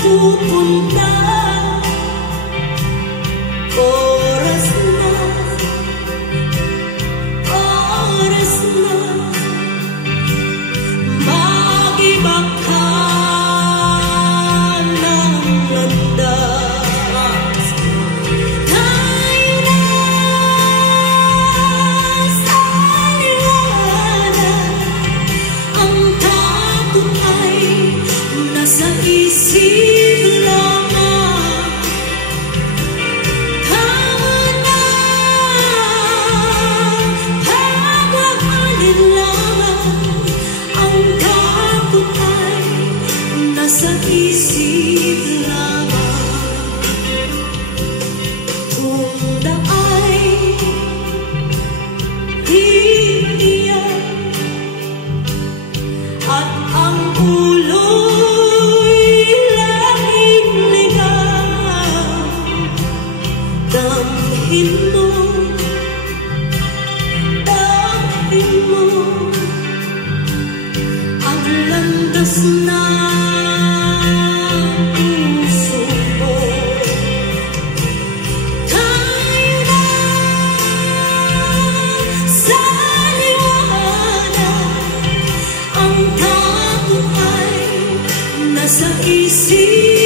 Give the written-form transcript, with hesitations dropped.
pupunta. Oras na, mag-iba ka ng landas. Tayo na sa liwanag, ang takot ay nasa isip lamang. Tama na, pag-aalinlangan, ang takot ay nasa isip lamang. Kung daay iiyak at ang ulo'y laging ligaw, damhin mo ang landas ng puso mo. Tayo na sa liwanag, ang takot ay nasa isip